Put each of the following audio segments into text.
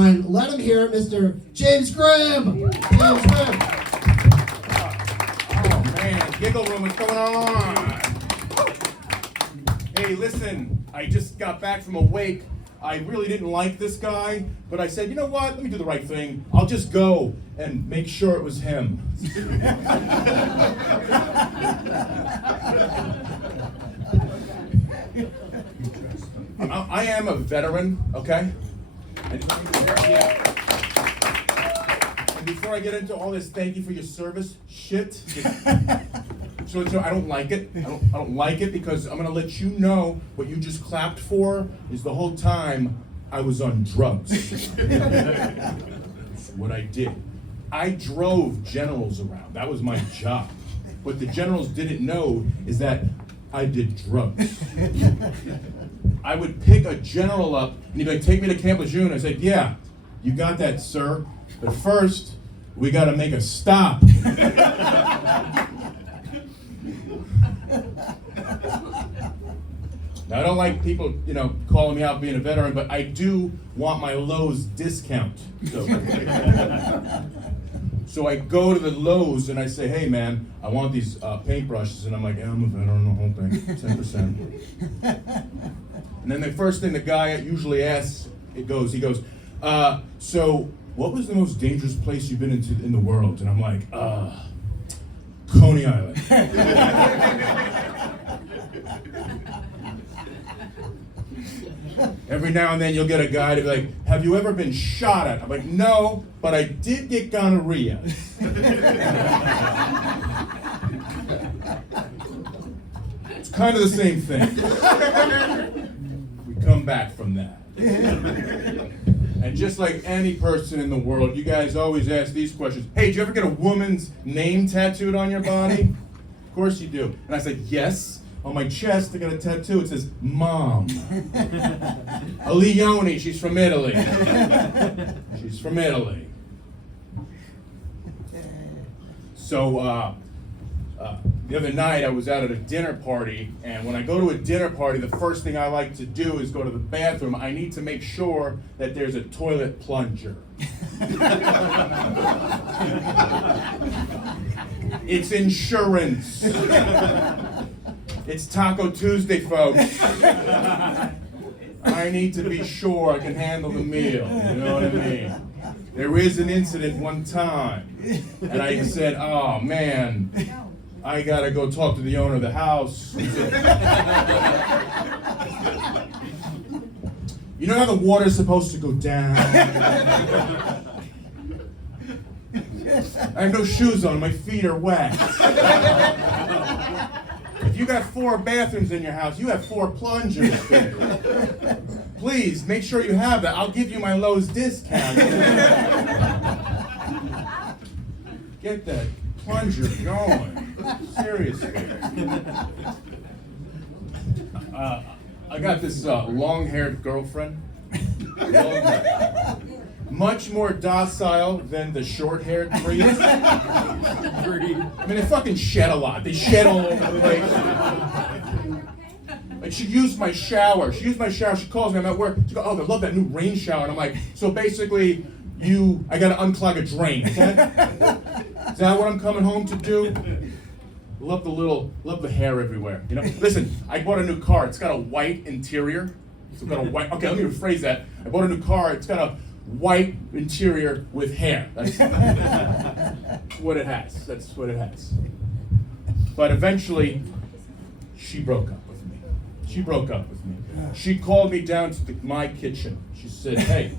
Let him hear it, Mr. James Graham. James Graham. Oh man, giggle room, what's going on? Hey, listen, I just got back from a wake. I really didn't like this guy, but I said, you know what? Let me do the right thing. I'll just go and make sure it was him. I am a veteran, okay? And before I get into all this thank you for your service shit, so I don't like it. I don't like it because I'm gonna let you know what you just clapped for is the whole time I was on drugs. That's what I did. I drove generals around. That was my job. What the generals didn't know is that I did drugs. I would pick a general up and he'd be like, take me to Camp Lejeune. I said, yeah, you got that, sir. But first, we gotta make a stop. Now, I don't like people, calling me out being a veteran, but I do want my Lowe's discount. So I go to the Lowe's and I say, hey man, I want these paintbrushes. And I'm like, yeah, I'm a veteran, the whole thing, 10%. And then the first thing the guy usually asks, he goes, so what was the most dangerous place you've been in the world? And I'm like, Coney Island. Every now and then you'll get a guy to be like, have you ever been shot at? I'm like, no, but I did get gonorrhea. It's kind of the same thing. We come back from that. And just like any person in the world, you guys always ask these questions. Hey, did you ever get a woman's name tattooed on your body? Of course you do. And I said, yes. On my chest, I got a tattoo. It says, Mom. A Leone, she's from Italy. She's from Italy. So, the other night I was out at a dinner party, and when I go to a dinner party, the first thing I like to do is go to the bathroom. I need to make sure that there's a toilet plunger. It's insurance. It's Taco Tuesday, folks. I need to be sure I can handle the meal, you know what I mean? There is an incident one time, and I said, oh man, I gotta go talk to the owner of the house. He said, you know how the water's supposed to go down? I have no shoes on, my feet are wet. If you got 4 bathrooms in your house, you have 4 plungers. Please, make sure you have that. I'll give you my Lowe's discount. Get that plunger going. Seriously. I got this long-haired girlfriend. Much more docile than the short-haired breeds. I mean, they fucking shed a lot. They shed all over the place. Like, she used my shower. She calls me, I'm at work. She goes, oh, I love that new rain shower. And I'm like, so basically, I gotta unclog a drain. Is that what I'm coming home to do? Love the hair everywhere. Listen, I bought a new car. It's got a white interior. It's got a white, okay, let me rephrase that. I bought a new car. It's got a white interior with hair. That's what it has. That's what it has. But eventually, she broke up with me. She called me down to my kitchen. She said, hey,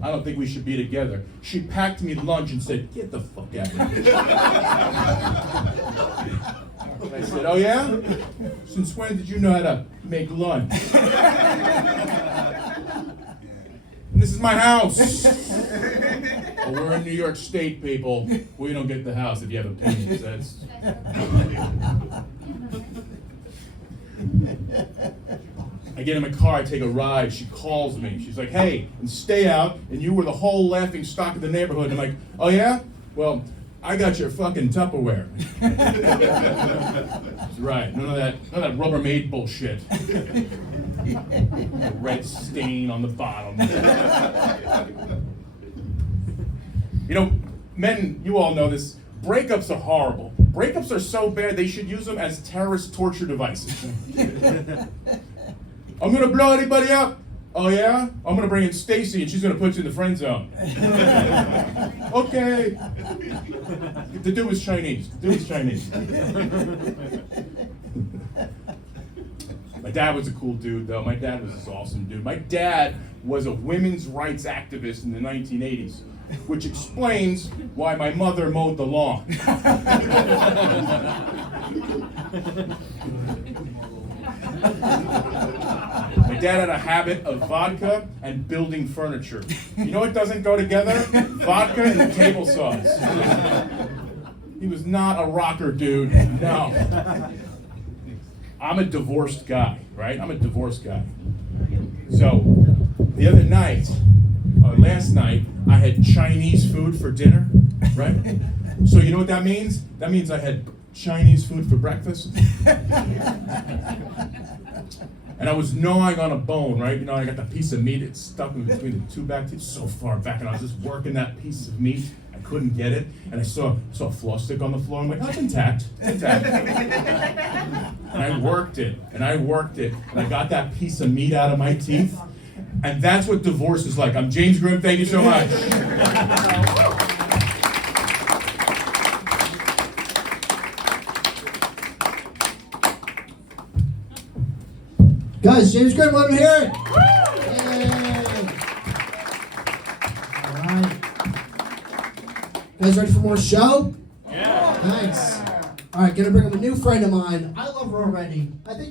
I don't think we should be together. She packed me lunch and said, get the fuck out of here. And I said, oh yeah? Since when did you know how to make lunch? And this is my house. Well, we're in New York State, people. We don't get the house if you have opinions. I get in my car, I take a ride. She calls me. She's like, hey, and stay out. And you were the whole laughing stock of the neighborhood. And I'm like, oh yeah? Well, I got your fucking Tupperware. That's right. None of that Rubbermaid bullshit. The red stain on the bottom. You know, men, you all know this. Breakups are horrible. Breakups are so bad they should use them as terrorist torture devices. I'm gonna blow anybody up. Oh yeah? I'm gonna bring in Stacy and she's gonna put you in the friend zone. Okay. The dude was Chinese. My dad was a cool dude though. My dad was this awesome dude. My dad was a women's rights activist in the 1980s, which explains why my mother mowed the lawn. My dad had a habit of vodka and building furniture. You know what doesn't go together? Vodka and table saws. He was not a rocker dude, no. I'm a divorced guy, right? I'm a divorced guy. So, the other night, last night, I had Chinese food for dinner, right? So you know what that means? That means I had Chinese food for breakfast. And I was gnawing on a bone, right? You know, I got the piece of meat, it's stuck in between the two back teeth so far back, and I was just working that piece of meat. I couldn't get it, and I saw a floor stick on the floor. I'm like, oh, it's intact, And I worked it, and I got that piece of meat out of my teeth. And that's what divorce is like. I'm James Grimm, thank you so much. Guys, James Grimm, let him hear it. All right. Guys ready for more show? Yeah. Nice. All right, gonna bring up a new friend of mine. I love her already. I think